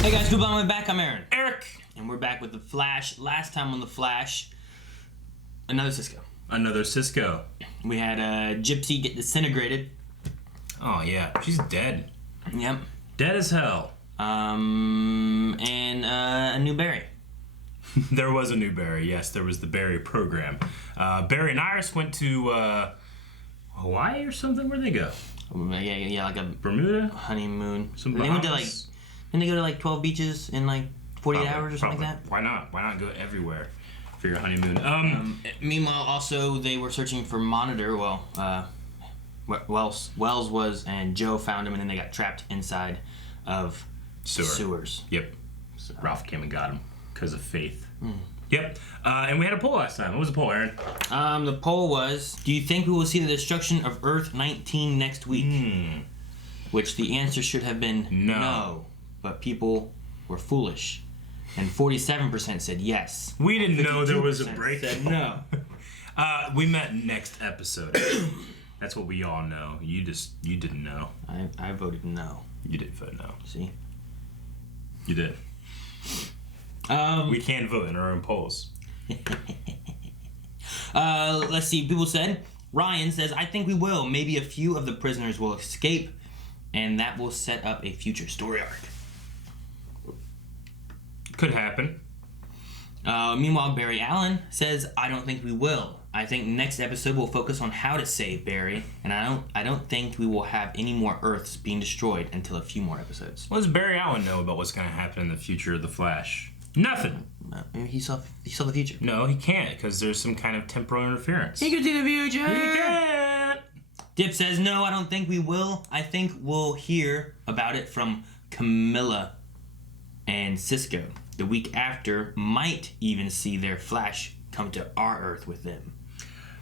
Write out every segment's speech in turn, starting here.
Hey guys, good my back. I'm Aaron. Eric. And we're back with The Flash. Last time on The Flash, another Cisco. Another Cisco. We had Gypsy get disintegrated. Oh yeah, she's dead. Yep. Dead as hell. And a new Barry. There was a new Barry, yes. There was the Barry program. Barry and Iris went to Hawaii or something? Where'd they go? Yeah, like a Bermuda? honeymoon. Some They went to Bahamas? didn't they go to like 12 beaches in like 48 hours or something like that? Why not? Why not go everywhere for your honeymoon? Meanwhile, also, they were searching for Monitor. Well, Wells was, and Joe found him, and then they got trapped inside of sewers. Yep. So. Ralph came and got him because of faith. Yep. And we had a poll last time. What was the poll, Aaron? The poll was, do you think we will see the destruction of Earth 19 next week? Which the answer should have been no. But people were foolish. And 47% said yes. We didn't know there was a break. Said no. We met next episode. That's what we all know. You didn't know. I voted no. You didn't vote no. See? You did. We can't vote in our own polls. Let's see. People said, Ryan says, I think we will. Maybe a few of the prisoners will escape, and that will set up a future story arc. Could happen. Meanwhile, Barry Allen says, I don't think we will. I think next episode will focus on how to save Barry, and I don't think we will have any more Earths being destroyed until a few more episodes. What does Barry Allen know about what's going to happen in the future of The Flash? Nothing. Maybe he saw the future. No, he can't, because there's some kind of temporal interference. He can see the future! He can't! Dip says, no, I don't think we will. I think we'll hear about it from Camilla and Cisco. The week after, might even see their Flash come to our Earth with them.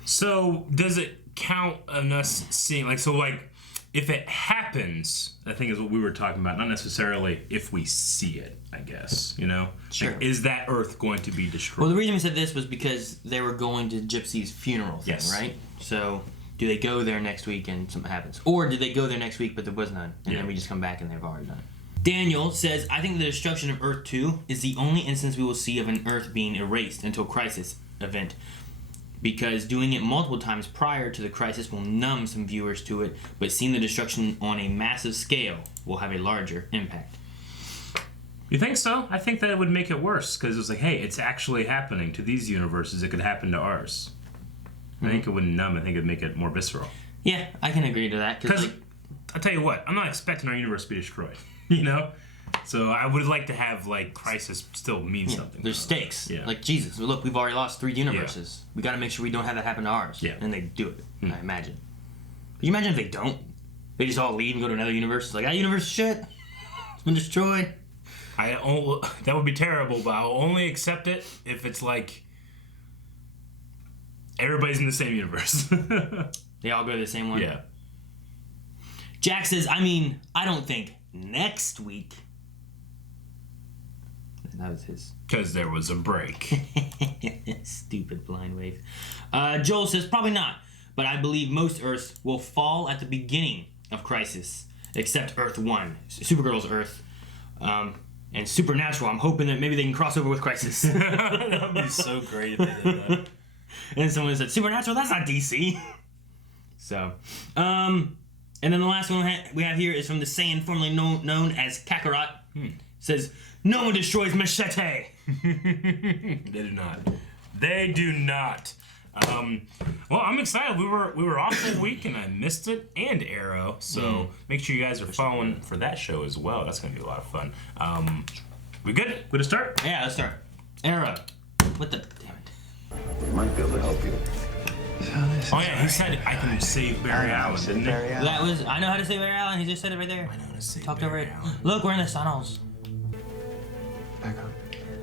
So, does it count on us seeing, if it happens, I think is what we were talking about, not necessarily if we see it, I guess, you know? Sure. Like, is that Earth going to be destroyed? Well, the reason we said this was because they were going to Gypsy's funeral thing, yes. Right? So, do they go there next week and something happens? Or did they go there next week but there was none, and then we just come back and they've already done it? Daniel says, I think the destruction of Earth 2 is the only instance we will see of an Earth being erased until Crisis event. Because doing it multiple times prior to the Crisis will numb some viewers to it, but seeing the destruction on a massive scale will have a larger impact. You think so? I think that it would make it worse, because it's like, hey, it's actually happening to these universes. It could happen to ours. I think it wouldn't numb. I think it would make it more visceral. Yeah, I can agree to that. Because, I'll tell you what, I'm not expecting our universe to be destroyed, you know? So I would like to have, Crisis still mean something. There's stakes. Yeah. Like, Jesus, look, we've already lost 3 universes. We got to make sure we don't have that happen to ours. Yeah. And they do it, I imagine. Can you imagine if they don't? They just all leave and go to another universe? It's like, that universe is shit. It's been destroyed. That would be terrible, but I'll only accept it if it's everybody's in the same universe. They all go to the same one? Yeah. Jack says, I don't think next week. That was his. Because there was a break. Stupid blind wave. Joel says, probably not, but I believe most Earths will fall at the beginning of Crisis, except Earth 1, Supergirl's Earth, and Supernatural. I'm hoping that maybe they can cross over with Crisis. That would be so great if they did that. And someone said, Supernatural? That's not DC. So, and then the last one we have here is from the Saiyan formerly known as Kakarot. Says, no one destroys Machete. They do not. They do not. Well, I'm excited. We were off all week and I missed it, and Arrow. So make sure you guys are following for that show as well. That's gonna be a lot of fun. We good? Good to start? Yeah, let's start. Arrow. What the? Damn it. We might be able to help you. Oh yeah, he said I can save Barry Allen, didn't he? That was. I know how to say Barry Allen. He just said it right there. I know how to save Talked Barry over it. Allen. Look, we're in the tunnels. Back up.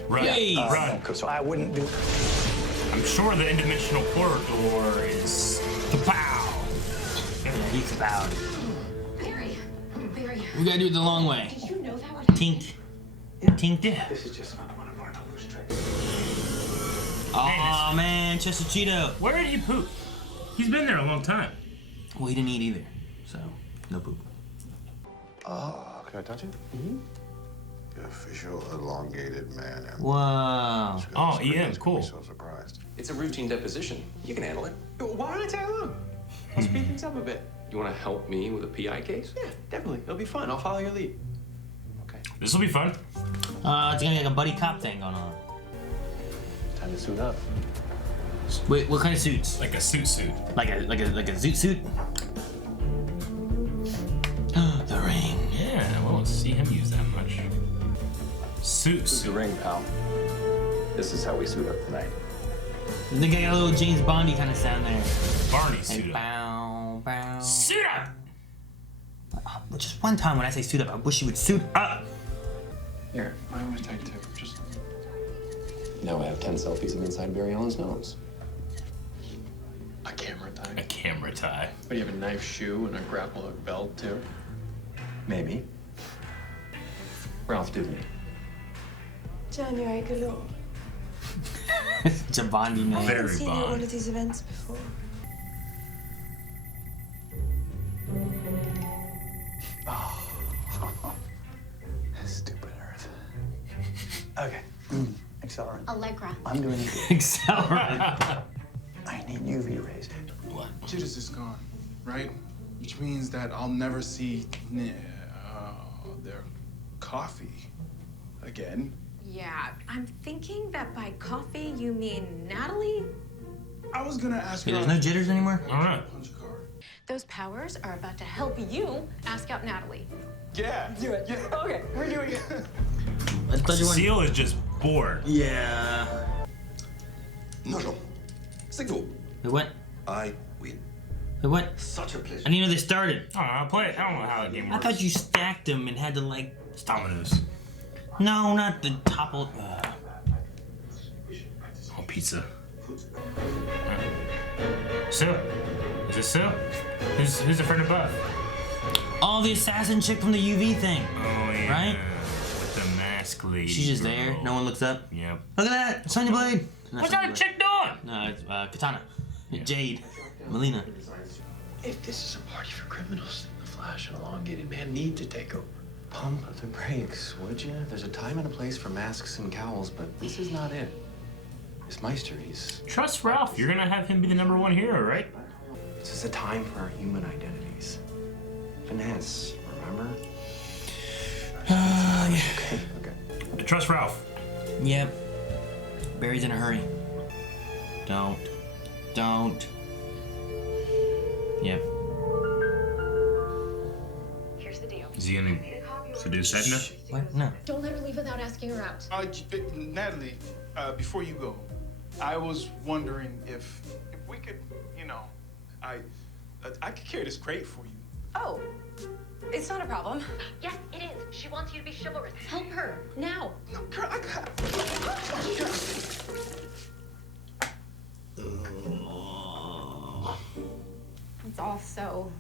Run, Yay. run. So I wouldn't do. I'm sure the interdimensional corridor is Kapow! Yeah, he's about. Barry. We gotta do it the long way. Did you know that would Tink. Tink. This is just another one of our numbers tricks. Oh man, Chester Cheeto. Where did he poop? He's been there a long time. Well, he didn't eat either, so no poop. Can I touch it? The official elongated man. Whoa. Oh, yeah, cool. So surprised. It's a routine deposition. You can handle it. Why don't I tag along? I'll speed things up a bit. You want to help me with a PI case? Yeah, definitely. It'll be fun. I'll follow your lead. Okay. This will be fun. It's gonna be like a buddy cop thing going on. Time to suit up. Wait, what kind of suits? Like a suit. Like a zoot suit? The ring. Yeah, we won't see him use that much. Suit the ring, pal. This is how we suit up tonight. They got a little James Bondy kind of sound there. Barney Like, suit up. bow, bow. Suit up! Just one time when I say suit up, I wish you would suit up. Here, mine was tight too. Just Now I have 10 selfies of inside Barry Allen's nose. a camera tie. A camera tie. But you have a knife shoe and a grapple hook belt too. Maybe. Ralph did me. January galore. It's a Bondy I name. haven't Very seen you at Bond. one of these events before. Stupid Earth. Okay. Accelerant. Allegra. I'm doing it. Accelerant. I need UV rays. What? Jitters is gone, right? Which means that I'll never see their coffee again. Yeah, I'm thinking that by coffee you mean Natalie? I was gonna ask Yeah, her. there's no jitters anymore? Alright. Punch card. Those powers are about to help you ask out Natalie. Yeah. Do it. Yeah. Okay, we're doing it. I thought you wanted... Seal is just bored. Yeah. No. C'est vous. Wait, what? I win. Wait, what? Such a pleasure. I didn't know they started. I don't know, I'll play it. I don't know how the game I works. thought you stacked them and had to like... It's dominoes. No, not the toppled... Oh, pizza. Sue? Is it Sue? Who's the friend above? Oh, the assassin chick from the UV thing. Oh, yeah. Right? With the mask lady. She's just there. girl. No one looks up. Yep. Look at that! Sonya Blade! No, What's Sonya that Blade. chick doing? No, it's Katana. Jade. Melina. If this is a party for criminals, the Flash and Elongated Man need to take over. Pump the brakes, would you? There's a time and a place for masks and cowls, but this is not it. This Meister, Trust Ralph. You're gonna have him be the #1 hero, right? this is a time for our human identities. Finesse, remember? Yeah. Okay. Trust Ralph. Yep. Barry's in a hurry. Don't. Yep. Here's the deal. Is he gonna seduce Edna? What? No. Don't let her leave without asking her out. Natalie, before you go, I was wondering if we could, I could carry this crate for you. Oh, it's not a problem. Yes, it is. She wants you to be chivalrous. Help her now. No, girl, I got. It's all so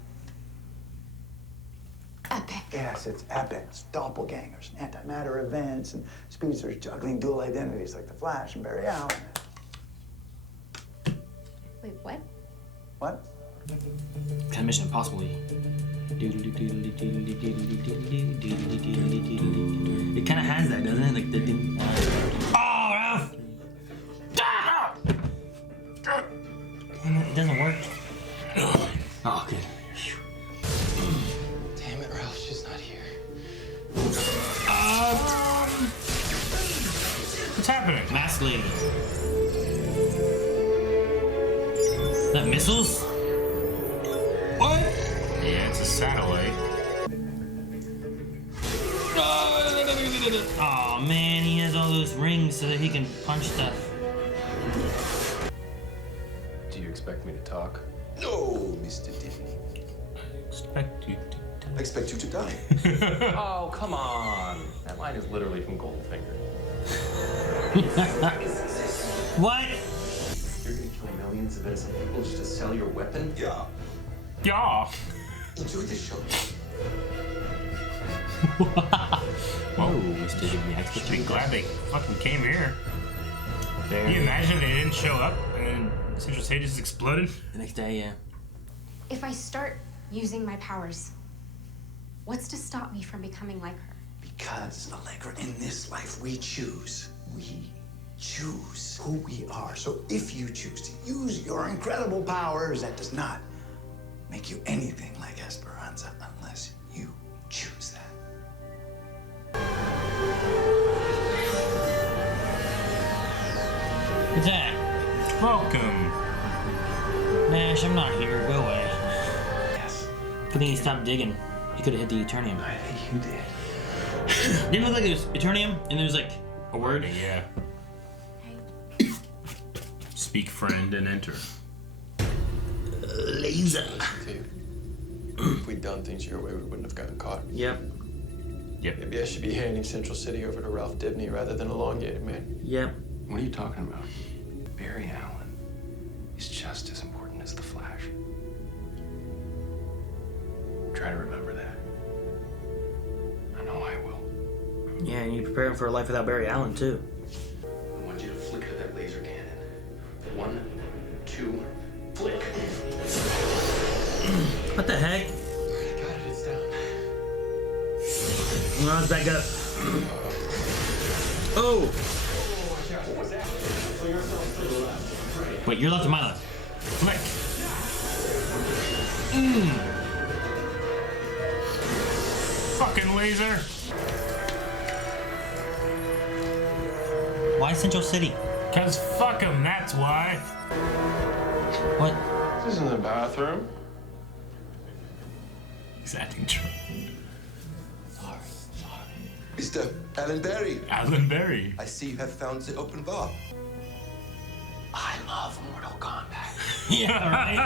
epic. Yes, it's epic. It's doppelgangers, and antimatter events, and speedsters juggling dual identities like the Flash and Barry Allen. Wait, what? What? Kind of Mission Impossible. It kind of has that, doesn't it? Like the. Oh, Ralph! Ah! Damn it, it doesn't work. Oh, good. Damn it, Ralph, she's not here. What's happening? Mask lady. Is that missiles? What? Yeah, it's a satellite. Oh man, he has all those rings so that he can punch stuff. Do you expect me to talk? No, Mr. Tiffany. Expect you I expect you to die. to. Oh, come on. That line is literally from Goldfinger. What? You're gonna kill millions of innocent people just to sell your weapon? Yeah. Yeah. Enjoy the show. Oh, Mr. Jimmy, I expect Be you to glad they fucking came here. Can you imagine if they didn't show up and Central State just exploded? The next day, yeah. If I start using my powers, what's to stop me from becoming like her? Be Because, Allegra, in this life, we choose. We choose who we are. So if you choose to use your incredible powers, that does not make you anything like Esperanza unless you choose that. What's that? Welcome. Nash, I'm not here. Go away. Yes. Good thing he stopped digging. He could have hit the Eternium. I think you did. Didn't it look like there was Eternium and there was like a word? Yeah. Speak friend and enter. Laser. If we'd done things your way, we wouldn't have gotten caught. Yep. Maybe I should be handing Central City over to Ralph Dibney rather than Elongated, man. Yep. What are you talking about? Barry Allen is just as important as the Flash. Try to remember that. I know I will. Yeah, and you prepare him for a life without Barry Allen too. I want you to flicker that laser cannon. 1, 2, flick. What the heck? I got it, it's down. Well, let's back up. Oh! What was that? Pull yourself to the left. Right. Wait, your left or my left? Flick. Fucking laser. Why Central City? Cause fuck him, that's why. What? This isn't the bathroom. He's acting drunk. Mr. Alan Berry, Alan Berry. I see you have found the open bar. I love Mortal Kombat. Yeah, right?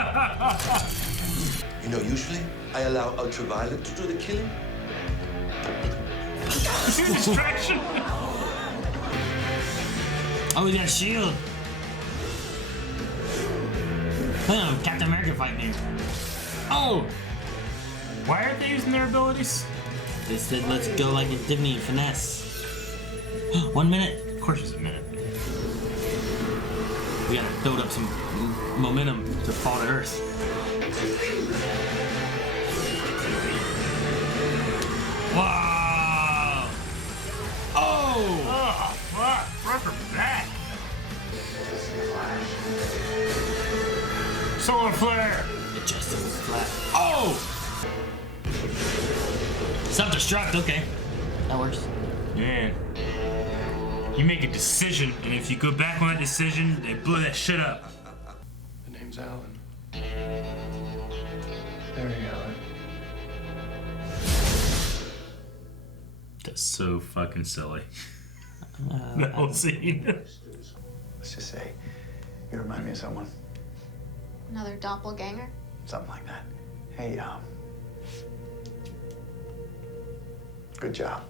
You know, usually I allow Ultraviolet to do the killing. See the distraction? Oh, he got a shield. Oh, Captain America fighting me. Oh! Why aren't they using their abilities? They said let's go like a Dibney and finesse. 1 minute. Of course it's a minute. We gotta build up some momentum to fall to Earth. Wow! Oh! Oh, fuck. Rubber back. Solar flare. Adjusting the flat. Oh! Self-destruct, okay. That works. Man. You make a decision, and if you go back on that decision, they blow that shit up. The name's Allen. Barry Allen. That's so fucking silly. That whole scene. Let's just say, you remind me of someone. Another doppelganger? Something like that. Hey, good job.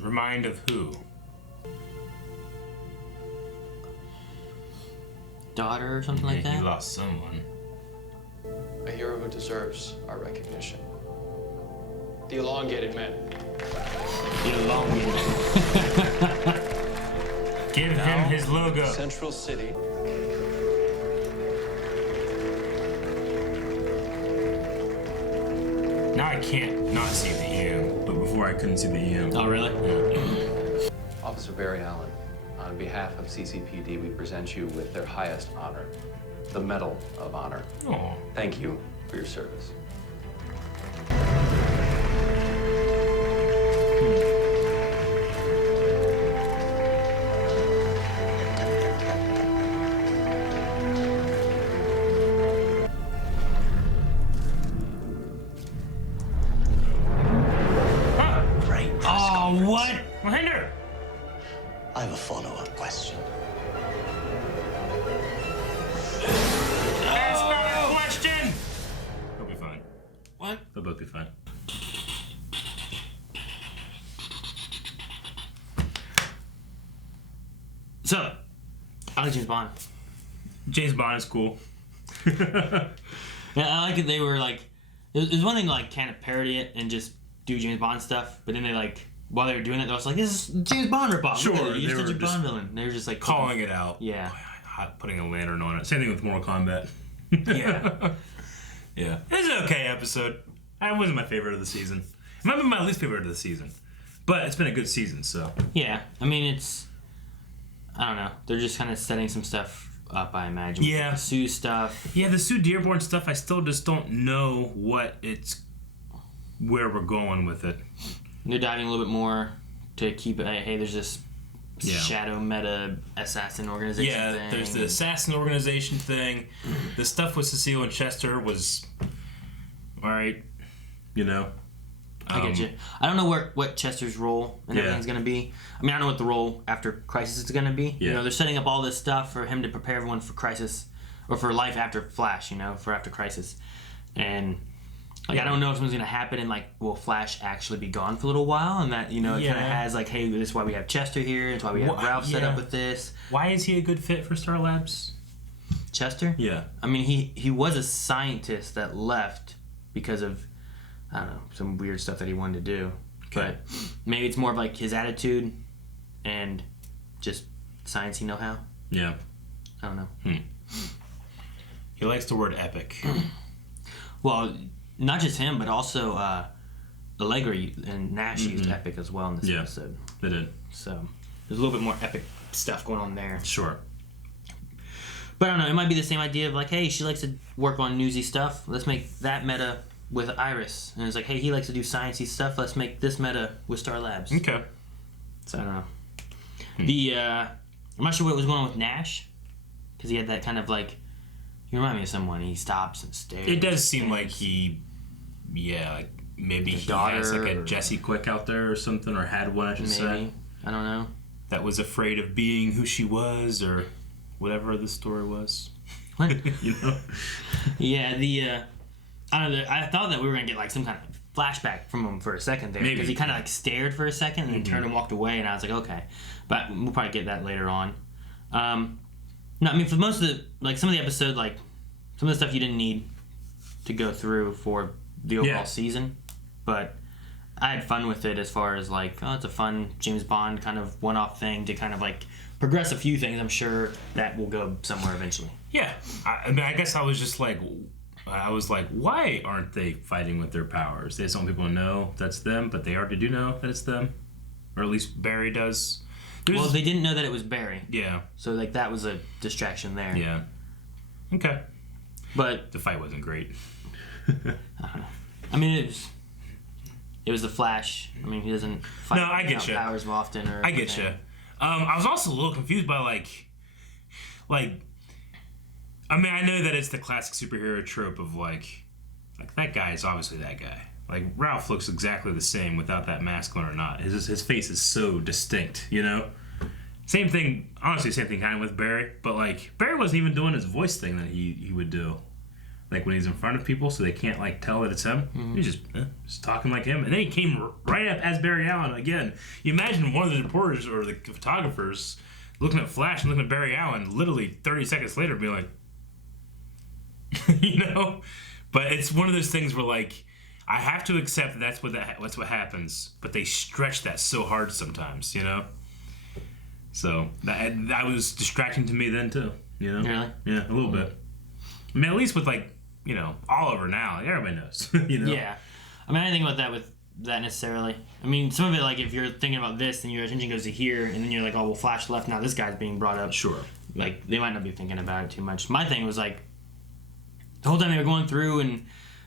Remind of who? Daughter or something like You that? lost someone. A hero who deserves our recognition. The Elongated Men. Elongate. Give him his logo. Central City. Now I can't not see the EM, but before I couldn't see the EM. Oh, really? Yeah. Officer Barry Allen, on behalf of CCPD, we present you with their highest honor, the Medal of Honor. Aw. Thank you for your service. Oh, what? Hinder! I have a follow-up question. That's not a question! They'll be fine. What? They'll both be fine. So, I like James Bond. James Bond is cool. Yeah, I like it. They were like, there's one thing to like kind of parody it and just do James Bond stuff, but then they like, while they were doing it, they was like, this is James Bond ripoff. Sure, Look at it. He's they such were a just Bond villain. They were just like Calling it out. Yeah. Putting a lantern on it. Same thing with Mortal Kombat. Yeah. Yeah. It's an okay episode. It wasn't my favorite of the season. It might be my least favorite of the season, but it's been a good season. So Yeah, I mean I don't know. They're just kind of setting some stuff up, I imagine. Yeah. The Sue stuff. yeah, the Sue Dearborn stuff. I still just don't know where we're going with it. They're diving a little bit more to keep it. Hey, there's this shadow meta assassin organization. Yeah, thing. there's the assassin organization thing. The stuff with Cecile and Chester was all right. You know. I get you. I don't know what Chester's role and everything's going to be. I mean, I don't know what the role after Crisis is going to be. Yeah. You know, they're setting up all this stuff for him to prepare everyone for Crisis, or for life after Flash, you know, for after Crisis. And, like, I don't know if something's going to happen and, like, will Flash actually be gone for a little while? And that, you know, it kind of has, like, hey, this is why we have Chester here. It's why we have Ralph set up with this. Why is he a good fit for Star Labs? Chester? Yeah. I mean, he was a scientist that left because of, I don't know, some weird stuff that he wanted to do. Okay. But maybe it's more of like his attitude and just sciencey know-how. Yeah. I don't know. He likes the word epic. Well, not just him, but also Allegra and Nash used epic as well in this episode. They did. So there's a little bit more epic stuff going on there. Sure. But I don't know, it might be the same idea of like, hey, she likes to work on newsy stuff. Let's make that meta with Iris. And it's like, hey, he likes to do sciencey stuff. Let's make this meta with Star Labs. Okay. So I don't know. I'm not sure what was going on with Nash, because he had that kind of like, you remind me of someone. He stops and stares. It does seem like like maybe he has like a Jesse Quick out there or something, or had one, I should say. I don't know. That was afraid of being who she was, or whatever the story was. What? You know? Yeah, I don't know. I thought that we were gonna get like some kind of flashback from him for a second there, because he kind of like stared for a second and then turned and walked away, and I was like, okay, but we'll probably get that later on. No, I mean for most of the some of the episode, like some of the stuff you didn't need to go through for the overall season, but I had fun with it as far as like, oh, it's a fun James Bond kind of one-off thing to kind of like progress a few things. I'm sure that will go somewhere eventually. Yeah, I mean, I guess I was just like. I was like, why aren't they fighting with their powers? They just want people to know that's them, but they already do know that it's them. Or at least Barry does. Well, they didn't know that it was Barry. Yeah. So, like, that was a distraction there. Yeah. Okay. But... the fight wasn't great. I mean, it was the Flash. I mean, he doesn't fight I get you. powers often. I get you. I was also a little confused by, like... I mean, I know that it's the classic superhero trope of like that guy is obviously that guy. Like Ralph looks exactly the same without that mask on or not. His face is so distinct, you know. Same thing, honestly, same thing kind of with Barry. But like Barry wasn't even doing his voice thing that he would do, like when he's in front of people, so they can't like tell that it's him. Mm-hmm. He's just talking like him, and then he came right up as Barry Allen again. You imagine one of the reporters or the photographers looking at Flash and looking at Barry Allen, literally 30 seconds later, being like. You know, but it's one of those things where like I have to accept that's what happens, but they stretch that so hard sometimes, you know. So that was distracting to me then too, you know. Really? Yeah, a little bit. I mean, at least with like Oliver now, like, everybody knows, you know. Yeah, I mean, I didn't think about that with that necessarily. I mean, some of it, like if you're thinking about this, then your attention goes to here, and then you're like, oh well, Flash left, now this guy's being brought up. Sure. Like they might not be thinking about it too much. My thing was like. The whole time they were going through and,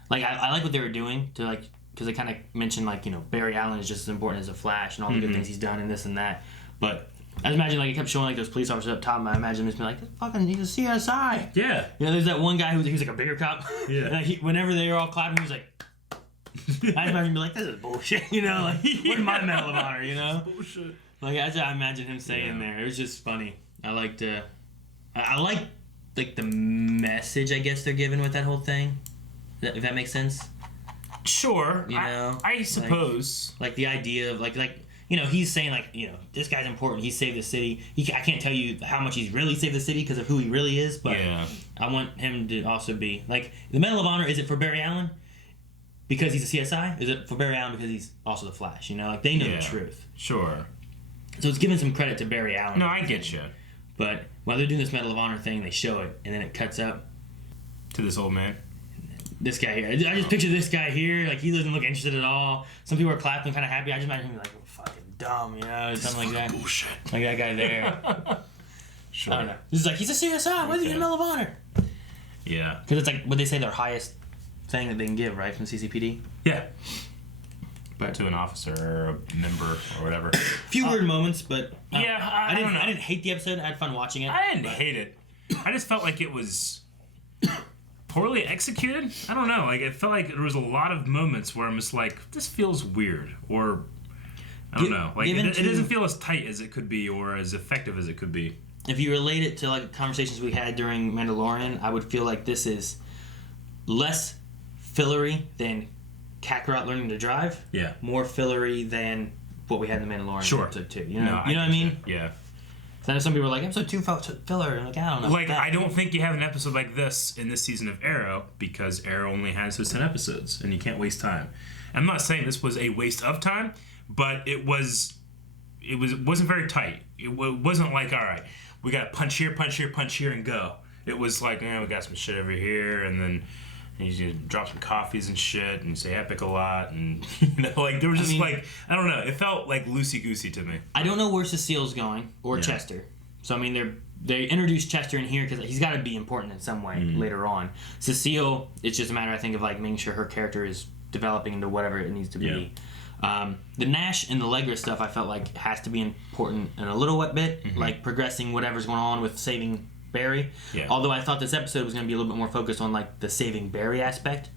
like, I like what they were doing to, like, because they kind of mentioned, like, Barry Allen is just as important as the Flash and all the good things he's done and this and that. But I just imagine, like, it kept showing, like, those police officers up top, and I imagine them just being like, fucking, he's a CSI. Yeah. There's that one guy who's like a bigger cop. Yeah. Like, whenever they were all clapping, he was like, I imagine him be like, this is bullshit, like, where's my Medal of Honor, Bullshit. Like, that's what I imagine him saying there. It was just funny. I like the message I guess they're giving with that whole thing, if that makes sense. Sure. I suppose. Like the idea of like he's saying like this guy's important. He saved the city. I can't tell you how much he's really saved the city because of who he really is, but I want him to also be like the Medal of Honor. Is it for Barry Allen because he's a CSI? Is it for Barry Allen because he's also the Flash? Like they know the truth. Sure. So it's giving some credit to Barry Allen. No, I get you. But while they're doing this Medal of Honor thing, they show it, and then it cuts up to this old man. this guy here. I just picture this guy here, like he doesn't look interested at all. Some people are clapping, kind of happy. I just imagine him like fucking dumb, you know, something like that. Bullshit. Like that guy there. Sure. I don't know. This is like he's a CSI. Why did he get a Medal of Honor? Yeah. Because it's like what they say their highest thing that they can give, right, from CCPD. Yeah. But To an officer or a member or whatever. few weird moments, but Yeah, I didn't. don't know. I didn't hate the episode. I had fun watching it. I didn't hate it. I just felt like it was poorly executed. I don't know. Like it felt like there was a lot of moments where I'm just like, this feels weird, or I don't know. Like it doesn't feel as tight as it could be, or as effective as it could be. If you relate it to like conversations we had during Mandalorian, I would feel like this is less fillery than Kakarot learning to drive. Yeah. More fillery than what we had in the Mandalorian episode 2. You know, you know what I mean? Yeah. So I know some people are like, episode 2 felt filler. And like, I don't know. Like, I don't think you have an episode like this in this season of Arrow, because Arrow only has those 10 episodes, and you can't waste time. I'm not saying this was a waste of time, but it wasn't very tight. It wasn't like, all right, we got to punch here, and go. It was like, we got some shit over here, and then you drop some coffees and shit, and say epic a lot, and like there was just like, I don't know, it felt like loosey-goosey to me. I don't know where Cecile's going, or Chester. So I mean, they introduced Chester in here because he's got to be important in some way later on. Cecile, it's just a matter, I think, of like making sure her character is developing into whatever it needs to be. The Nash and the Allegra stuff I felt like has to be important in a little bit, like progressing whatever's going on with saving Barry. Yeah. Although I thought this episode was going to be a little bit more focused on like the saving Barry aspect.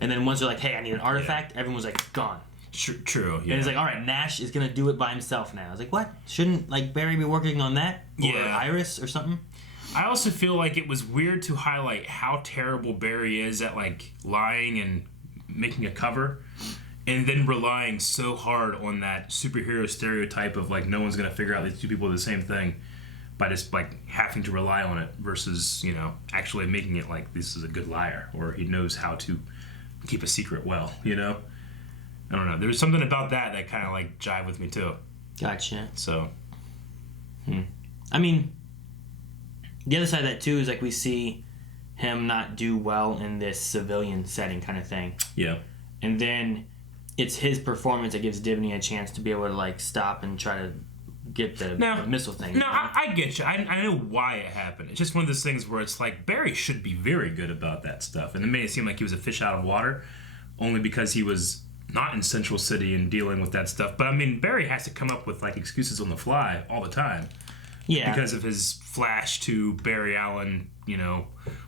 And then once they're like, hey, I need an artifact, everyone was like, gone. True. Yeah. And it's like, all right, Nash is going to do it by himself now. I was like, what? Shouldn't like Barry be working on that? Or Iris or something? I also feel like it was weird to highlight how terrible Barry is at like lying and making a cover, and then relying so hard on that superhero stereotype of like no one's gonna figure out these two people are the same thing, by just like having to rely on it versus actually making it like this is a good liar, or he knows how to keep a secret well. I don't know. There was something about that kind of like jived with me too. Gotcha. So. I mean, the other side of that too is like we see him not do well in this civilian setting kind of thing. Yeah. And then it's his performance that gives Dibney a chance to be able to like stop and try to get the missile thing. No, I get you. I know why it happened. It's just one of those things where it's like Barry should be very good about that stuff, and it made it seem like he was a fish out of water, only because he was not in Central City and dealing with that stuff. But I mean, Barry has to come up with like excuses on the fly all the time. Yeah. Because of his Flash to Barry Allen,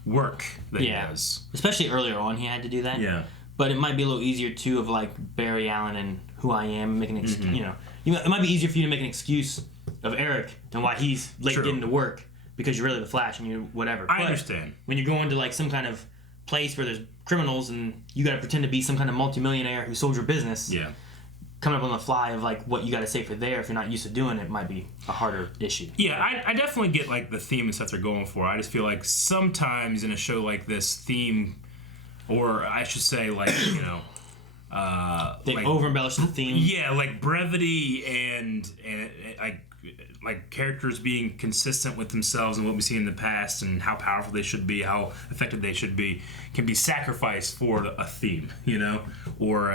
work that he does. Especially earlier on, he had to do that. Yeah. But it might be a little easier too of like Barry Allen and who I am making it might be easier for you to make an excuse of Eric and why he's late getting to work because you're really the Flash and you're whatever. I understand. When you're going to like some kind of place where there's criminals and you got to pretend to be some kind of multimillionaire who sold your business. Yeah. Coming up on the fly of like what you got to say for there, if you're not used to doing it, might be a harder issue. Yeah, I definitely get like the theme and stuff they're going for. I just feel like sometimes in a show like this, theme, or I should say like they like, over embellish the theme. Yeah, like brevity and like characters being consistent with themselves and what we see in the past and how powerful they should be, how effective they should be, can be sacrificed for a theme, or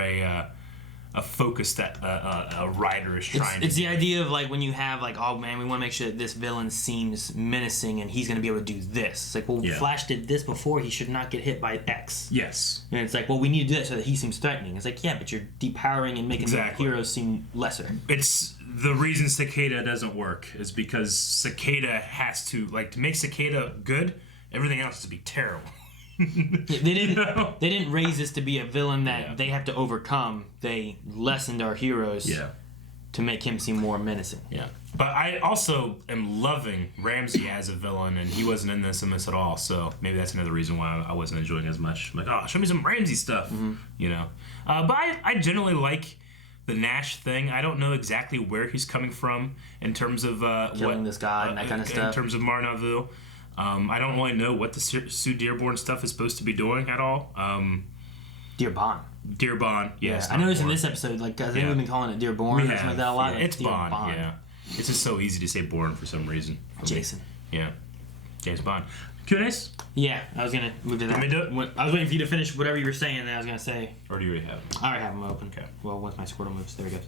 a focus that a writer is trying to It's the idea of like when you have like, oh man, we want to make sure that this villain seems menacing and he's going to be able to do this. It's like, well, Flash did this before, he should not get hit by X. Yes. And it's like, well, we need to do that so that he seems threatening. It's like, yeah, but you're depowering and making the heroes seem lesser. It's the reason Cicada doesn't work is because Cicada has to, like, to make Cicada good, everything else has to be terrible. They didn't raise this to be a villain that they have to overcome. They lessened our heroes to make him seem more menacing. Yeah. But I also am loving Ramsey as a villain, and he wasn't in this at all, so maybe that's another reason why I wasn't enjoying as much. I'm like, oh, show me some Ramsey stuff, But I generally like the Nash thing. I don't know exactly where he's coming from in terms of killing this guy and that kind of stuff. In terms of Marnavu. I don't really know what the Sue Dearborn stuff is supposed to be doing at all. Dearborn, yes. Yeah, I noticed in this episode, like, I think we've been calling it Dearborn or something like that a lot. Yeah, it's Bond, yeah. It's just so easy to say Bourne for some reason. Jason. Yeah. James Bond. Q&As? Yeah, I was gonna move to that. Want me to do it? I was waiting for you to finish whatever you were saying, and then I was gonna say. Or do you already have them? I already have them open. Okay. Well, once my Squirtle moves, there we go.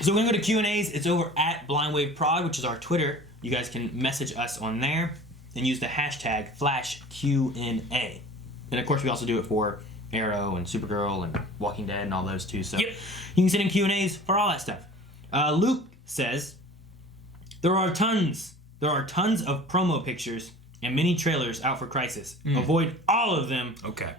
So we're gonna go to Q&As. It's over at BlindWaveProd, which is our Twitter. You guys can message us on there and use the hashtag #FlashQNA. And of course, we also do it for Arrow and Supergirl and Walking Dead and all those too. So Yep. you can send in Q&As for all that stuff. Luke says there are tons of promo pictures and mini trailers out for Crisis. Avoid all of them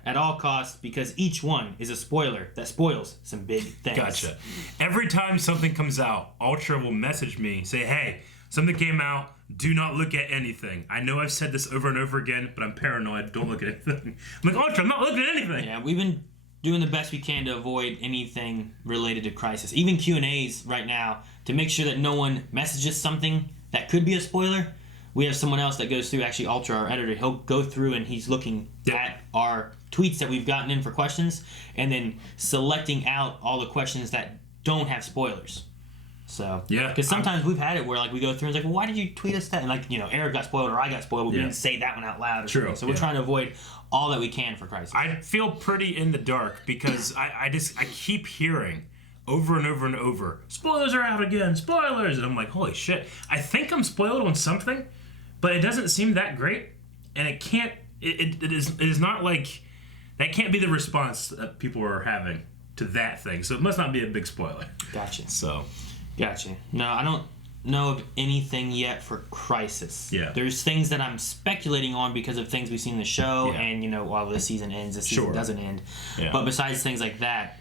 at all costs because each one is a spoiler that spoils some big things. Gotcha. Every time something comes out, Ultra will message me, say, hey, something came out, do not look at anything. I know I've said this over and over again, but I'm paranoid, don't look at anything. I'm like, Ultra, I'm not looking at anything. Yeah, we've been doing the best we can to avoid anything related to Crisis. Even Q&As right now, to make sure that no one messages something that could be a spoiler. We have someone else that goes through, actually Ultra, our editor, he'll go through and he's looking at our tweets that we've gotten in for questions and then selecting out all the questions that don't have spoilers. So, yeah, because sometimes we've had it where like we go through and it's like, well, why did you tweet us that? And like, Eric got spoiled or I got spoiled, but we didn't say that one out loud. Or True. Something. So we're trying to avoid all that we can for Crisis. I feel pretty in the dark because I keep hearing over and over and over, spoilers are out again, spoilers, and I'm like, holy shit. I think I'm spoiled on something, but it doesn't seem that great, and it can't. It is not like that can't be the response that people are having to that thing. So it must not be a big spoiler. Gotcha. So, gotcha. No, I don't know of anything yet for Crisis. Yeah. There's things that I'm speculating on because of things we've seen in the show, and while the season ends, the season doesn't end. Yeah. But besides things like that,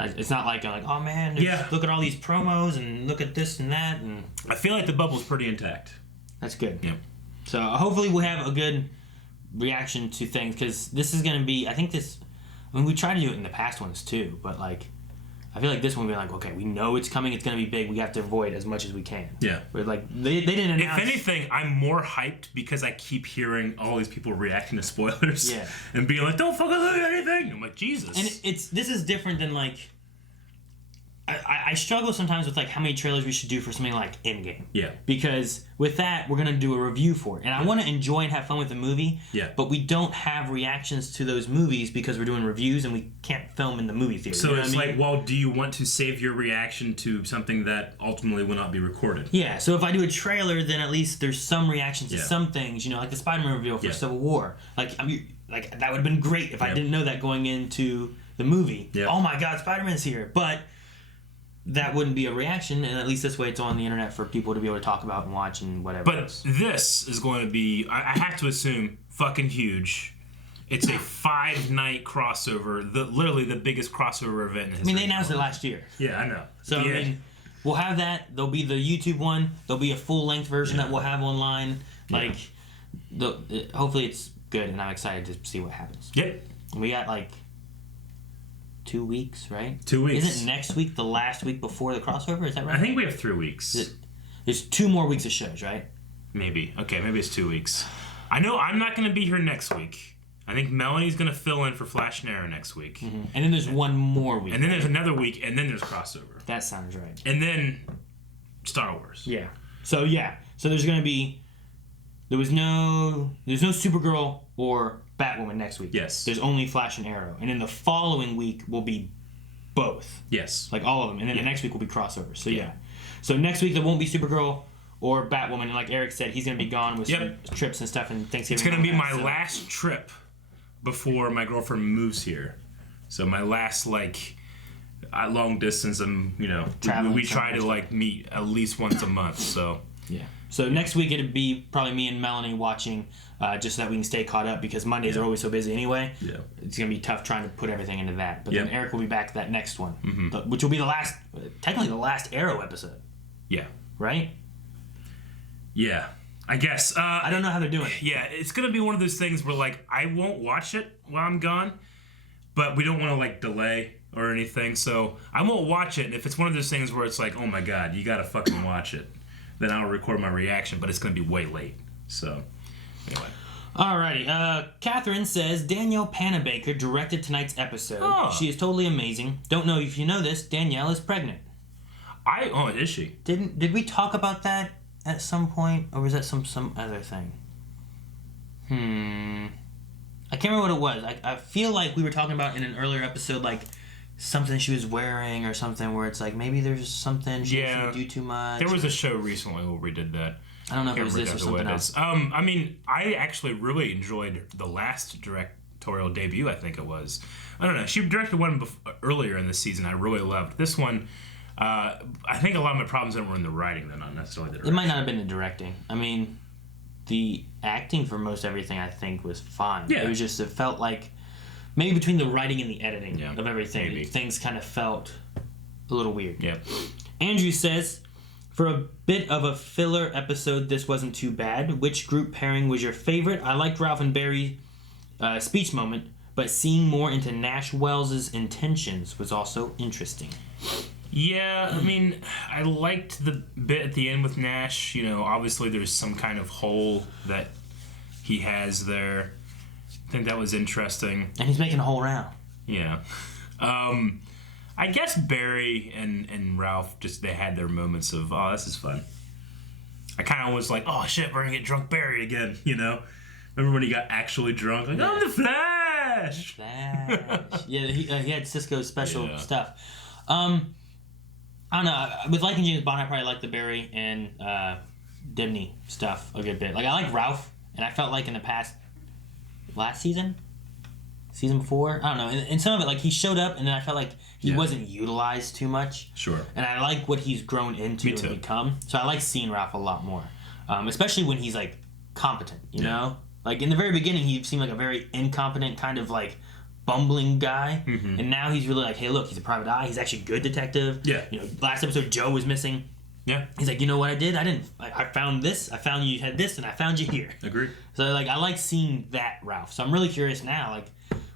it's not like I'm like, oh man, look at all these promos and look at this and that, and I feel like the bubble's pretty intact. That's good. Yeah. So hopefully we'll have a good reaction to things because this is going to be. I mean, we tried to do it in the past ones too, but like, I feel like this one will be like, okay, we know it's coming, it's going to be big, we have to avoid as much as we can. Yeah. But like, they didn't announce. If anything, I'm more hyped because I keep hearing all these people reacting to spoilers. Yeah. And being like, don't fucking look at anything. I'm like, Jesus. And this is different than like. I struggle sometimes with like how many trailers we should do for something like Endgame. Yeah. Because with that, we're going to do a review for it. And I want to enjoy and have fun with the movie. Yeah. But we don't have reactions to those movies because we're doing reviews and we can't film in the movie theater. So you know it's what I mean? like, well, do you want to save your reaction to something that ultimately will not be recorded? Yeah, so if I do a trailer, then at least there's some reactions to some things, like the Spider-Man reveal for Civil War. Like, that would have been great if I didn't know that going into the movie. Yeah. Oh my God, Spider-Man's here. But that wouldn't be a reaction, and at least this way it's on the internet for people to be able to talk about and watch and whatever. But this is going to be, I have to assume, fucking huge. It's a 5-night crossover, literally the biggest crossover event in history. I mean, they announced it last year. Yeah, I know. So, I mean, we'll have that. There'll be the YouTube one. There'll be a full-length version that we'll have online. Like, hopefully it's good, and I'm excited to see what happens. Yep. We got, 2 weeks, right? 2 weeks. Isn't next week the last week before the crossover? Is that right? I think we have 3 weeks. There's 2 more weeks of shows, right? Maybe. Okay, maybe it's 2 weeks. I know I'm not going to be here next week. I think Melanie's going to fill in for Flash and Arrow next week. Mm-hmm. And then there's one more week. And then there's another week, and then there's crossover. That sounds right. And then Star Wars. Yeah. So there's going to be... There's no Supergirl or Batwoman next week. Yes. There's only Flash and Arrow. And then the following week will be both. Yes. Like all of them. And then the next week will be crossovers. So So next week there won't be Supergirl or Batwoman. And like Eric said, he's going to be gone with some trips and stuff and Thanksgiving. It's going to be my last trip before my girlfriend moves here. So my last, long distance, and, we try to, meet at least once a month, so... Yeah. So next week it'd be probably me and Melanie watching, just so that we can stay caught up because Mondays are always so busy anyway. Yeah. It's gonna be tough trying to put everything into that. But then Eric will be back that next one, which will be technically the last Arrow episode. Yeah. Right. Yeah. I guess. I don't know how they're doing it. Yeah, it's gonna be one of those things where I won't watch it while I'm gone, but we don't want to delay or anything, so I won't watch it. And if it's one of those things where it's like, oh my God, you gotta fucking watch it, then I'll record my reaction, but it's going to be way late. So, anyway. Alrighty. Catherine says, Danielle Panabaker directed tonight's episode. Oh. She is totally amazing. Don't know if you know this, Danielle is pregnant. Is she? Did we talk about that at some point, or was that some other thing? I can't remember what it was. I feel like we were talking about in an earlier episode, like something she was wearing or something where it's like maybe there's something she doesn't do too much. There was a show recently where we did that. I don't know if it was this or something else. I mean, I actually really enjoyed the last directorial debut, I think it was. I don't know. She directed one earlier in the season I really loved. This one, I think a lot of my problems were in the writing, though, not necessarily the direction. It might not have been the directing. I mean, the acting for most everything, I think, was fine. Yeah. It was just, it felt like, maybe between the writing and the editing of everything, maybe. things kind of felt a little weird. Yeah. Andrew says, for a bit of a filler episode, this wasn't too bad. Which group pairing was your favorite? I liked Ralph and Barry's speech moment, but seeing more into Nash Wells' intentions was also interesting. Yeah, I mean, I liked the bit at the end with Nash. You know, obviously there's some kind of hole that he has there. I think that was interesting. And he's making a whole round. Yeah. I guess Barry and Ralph, just they had their moments of, oh, this is fun. I kind of was like, oh, shit, we're going to get drunk Barry again, you know? Remember when he got actually drunk? Like, I'm the Flash! Yeah, he had Cisco's special stuff. I don't know. With liking James Bond, I probably like the Barry and Dibney stuff a good bit. Like, I like Ralph, and I felt like in the past, last season before, I don't know, and some of it, like, he showed up, and then I felt like he wasn't utilized too much. Sure. And I like what he's grown into and become. So I like seeing Ralph a lot more, especially when he's, like, competent, you know? Like, in the very beginning, he seemed like a very incompetent kind of, like, bumbling guy, and now he's really like, hey, look, he's a private eye. He's actually a good detective. Yeah. You know, last episode Joe was missing. Yeah. He's like, you know what I did? I found this. I found you had this, and I found you here. Agreed. So like, I like seeing that Ralph. So I'm really curious now, like,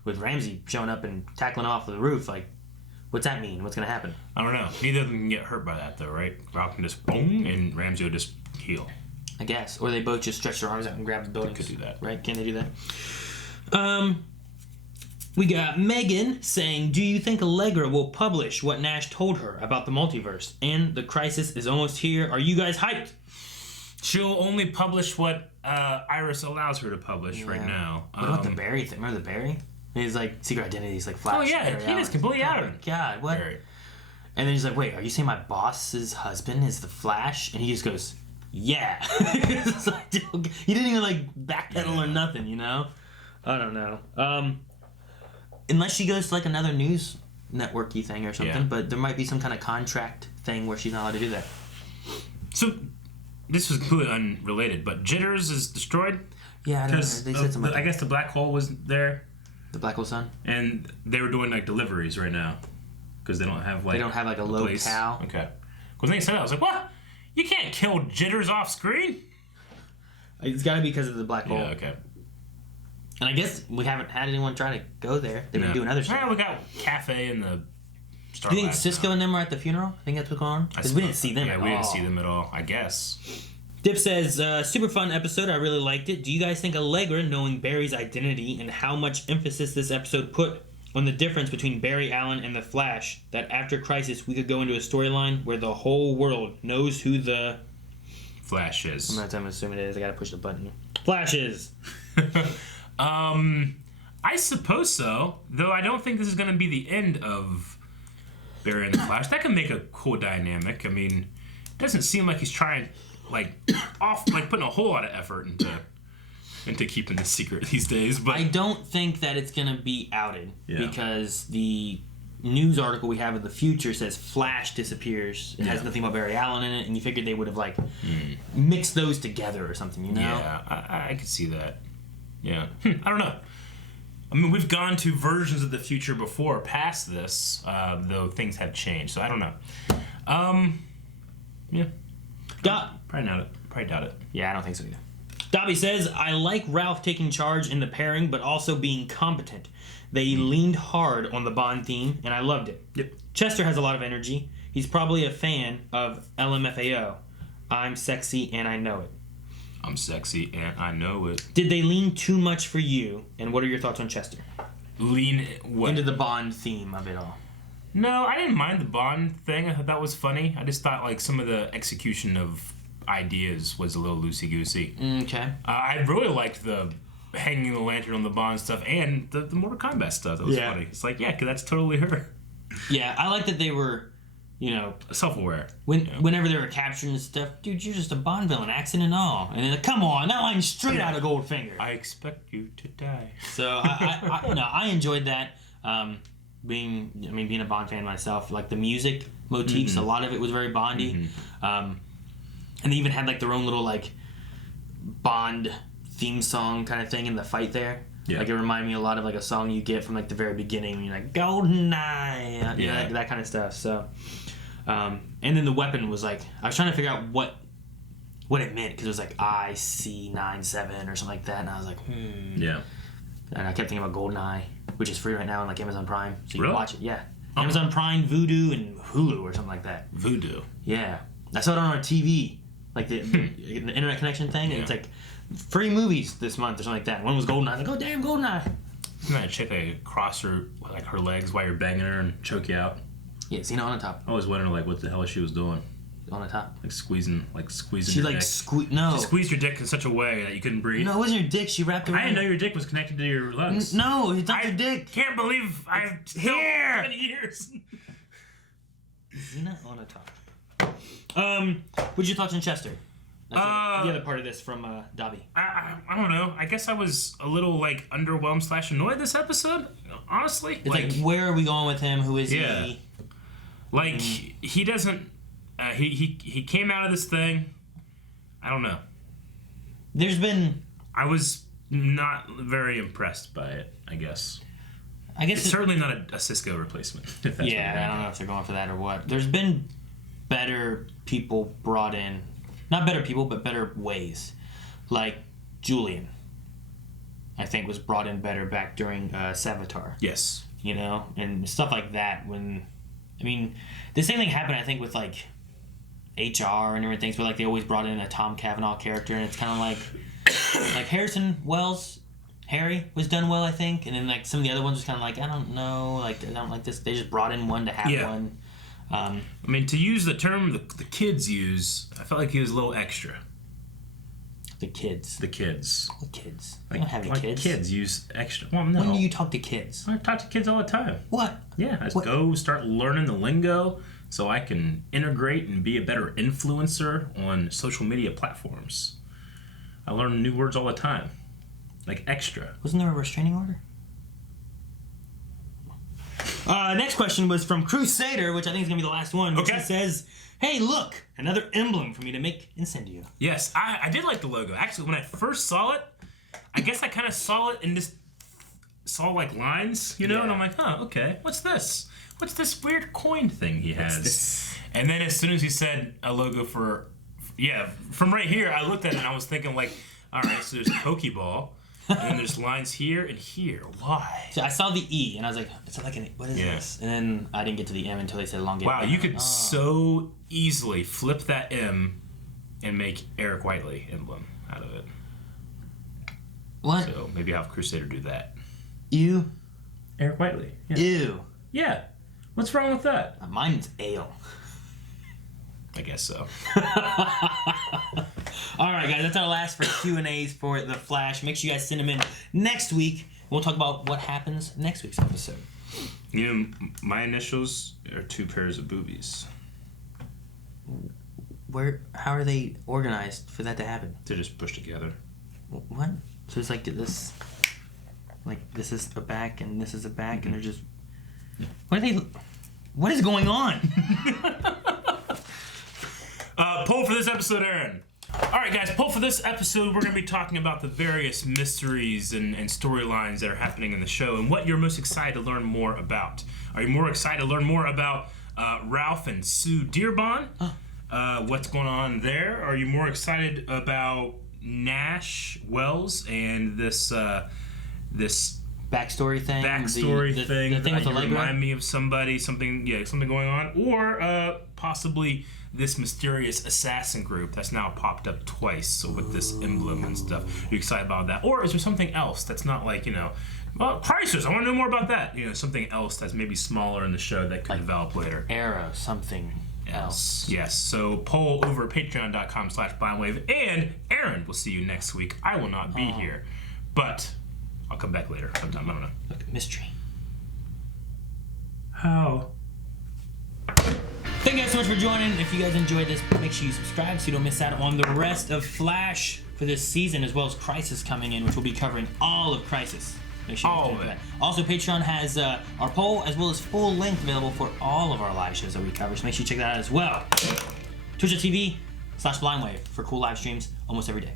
with Ramsey showing up and tackling off the roof, like, what's that mean? What's gonna happen? I don't know. Neither of them can get hurt by that, though, right? Ralph can just boom, and Ramsey will just heal. I guess, or they both just stretch their arms out and grab the buildings. They could do that, right? Can they do that? We got Megan saying, do you think Allegra will publish what Nash told her about the multiverse? And the crisis is almost here. Are you guys hyped? She'll only publish what Iris allows her to publish right now. What about the Barry thing? Remember the Barry? His, like, secret identity is, like, Flash. Oh, yeah. He is completely out of it. God, what? Barry. And then he's like, wait, are you saying my boss's husband is the Flash? And he just goes, yeah. It's like, he didn't even, like, backpedal or nothing, you know? I don't know. Unless she goes to, like, another news networky thing or something, but there might be some kind of contract thing where she's not allowed to do that. So, this was completely unrelated, but Jitters is destroyed? Yeah, I don't know. They said something. I guess the black hole was there. The black hole sun? And they were doing, like, deliveries right now. Because they don't have, like... They don't have, like, a locale? Okay. Because when they said that, I was like, what? You can't kill Jitters off screen? It's got to be because of the black hole. Yeah, okay. And I guess we haven't had anyone try to go there. They've been doing other stuff. Yeah, we got Cafe and the Star Do you think Labs Cisco now. and them are at the funeral? I think that's what's going on? Because we didn't see them at all. Yeah, we didn't see them at all, I guess. Dip says, super fun episode. I really liked it. Do you guys think Allegra, knowing Barry's identity and how much emphasis this episode put on the difference between Barry Allen and the Flash, that after Crisis we could go into a storyline where the whole world knows who the Flash is? I'm not assuming it is. I gotta push the button. Flash is. I suppose so. Though I don't think this is going to be the end of Barry and the Flash. That can make a cool dynamic. I mean, it doesn't seem like he's trying, like, putting a whole lot of effort into keeping the secret these days. But I don't think that it's gonna be outed because the news article we have of the future says Flash disappears. It has nothing about Barry Allen in it, and you figured they would have, like, mixed those together or something, you know? Yeah, I could see that. Yeah. I don't know. I mean, we've gone to versions of the future before, past this, though things have changed, so I don't know. Yeah. Probably doubt it. Yeah, I don't think so either. Dobby says, I like Ralph taking charge in the pairing, but also being competent. They leaned hard on the Bond theme, and I loved it. Yep. Chester has a lot of energy. He's probably a fan of LMFAO. I'm sexy and I know it. I'm sexy and I know it. Did they lean too much for you? And what are your thoughts on Chester? Lean what? Into the Bond theme of it all. No, I didn't mind the Bond thing. I thought that was funny. I just thought, like, some of the execution of ideas was a little loosey-goosey. Okay. I really liked the hanging the lantern on the Bond stuff and the Mortal Kombat stuff. That was funny. It's like, yeah, 'cause that's totally her. Yeah, I like that they were, self-aware. Whenever they were capturing stuff, dude, you're just a Bond villain, accent and all. And then, come on, that line's straight out of Goldfinger. I expect you to die. So I enjoyed that. Being a Bond fan myself, like the music motifs, a lot of it was very Bondy. And they even had like their own little like Bond theme song kind of thing in the fight there. Yeah. Like it reminded me a lot of like a song you get from like the very beginning. You're like GoldenEye, that kind of stuff. So, and then the weapon was like, I was trying to figure out what it meant because it was like IC97 or something like that, and I was like, Yeah. And I kept thinking about GoldenEye, which is free right now on like Amazon Prime, so you really? can watch it. Yeah, Amazon Prime, Vudu, and Hulu or something like that. Vudu. Yeah, I saw it on our TV, like the internet connection thing. And it's like free movies this month or something like that. One was GoldenEye. I was like, oh damn, GoldenEye. Isn't that chick like cross her legs while you're banging her and choke you out? Yeah, Xena on the top. I always wondered like what the hell she was doing. On the top. Like squeezing She your like dick. No. She squeezed your dick in such a way that you couldn't breathe. No, it wasn't your dick. She wrapped it around. I didn't know your dick was connected to your lungs. No, it's not your dick. Can't believe I've here many years. Xena on the top. What'd you thought on Chester? That's the other part of this from Dobby. I don't know. I guess I was a little like underwhelmed / annoyed this episode. Honestly, it's like where are we going with him? Who is he? Like he doesn't. He came out of this thing. I don't know. I was not very impressed by it. I guess it's certainly not a Cisco replacement. If that's I don't know if they're going for that or what. There's been better people brought in. Not better people, but better ways. Like Julian, I think, was brought in better back during Savitar. Yes. And stuff like that. The same thing happened, I think, with like HR and everything. So like they always brought in a Tom Cavanaugh character, and it's kind of like Harrison Wells, Harry was done well, I think, and then like some of the other ones was kind of like I don't know, like I don't like this. They just brought in one to have one. To use the term the kids use, I felt like he was a little extra. The kids. The kids. What kids? Like, I don't have any kids. Kids use extra. Well, no. When do you talk to kids? I talk to kids all the time. What? Yeah, I just go start learning the lingo so I can integrate and be a better influencer on social media platforms. I learn new words all the time. Like extra. Wasn't there a restraining order? Next question was from Crusader, which I think is going to be the last one. Which he says, hey, look, another emblem for me to make Incendio. Yes, I did like the logo. Actually, when I first saw it, I guess I kind of saw it and just saw like lines, and I'm like, okay, what's this? What's this weird coin thing he has? And then as soon as he said a logo from right here, I looked at it and I was thinking like, all right, so there's a Pokeball. And then there's lines here and here. Why? So I saw the E and I was like, what is this? And then I didn't get to the M until they said Elongate. Wow, you could so easily flip that M and make Eric Whiteley emblem out of it. What? So maybe have Crusader do that. Ew. Eric Whiteley. Yeah. Ew. Yeah. What's wrong with that? Mine's ale. I guess so. All right, guys, that's our last for Q&As for The Flash. Make sure you guys send them in next week. We'll talk about what happens next week's episode. My initials are 2 pairs of boobies. How are they organized for that to happen? They're just pushed together. What? So it's like this. Like this is a back and this is a back, and they're just. What is going on? Poll for this episode, Aaron. All right, guys, poll for this episode. We're going to be talking about the various mysteries and storylines that are happening in the show and what you're most excited to learn more about. Are you more excited to learn more about Ralph and Sue Dearborn? What's going on there? Are you more excited about Nash Wells and this backstory thing? The thing with the leg remind me of something going on, or possibly this mysterious assassin group that's now popped up twice. So with this emblem and stuff, are you excited about that, or is there something else that's not like prices? I want to know more about that. Something else that's maybe smaller in the show that could develop later. Arrow, something else. Yes. So poll over patreon.com/blindwave, and Aaron will see you next week. I will not be here. But I'll come back later sometime. I don't know. Look, mystery. How? Thank you guys so much for joining. If you guys enjoyed this, make sure you subscribe so you don't miss out on the rest of Flash for this season, as well as Crisis coming in, which we'll be covering all of Crisis. Make sure you check that. Also, Patreon has our poll as well as full length available for all of our live shows that we cover, so make sure you check that out as well. Twitch.tv/blindwave for cool live streams almost every day.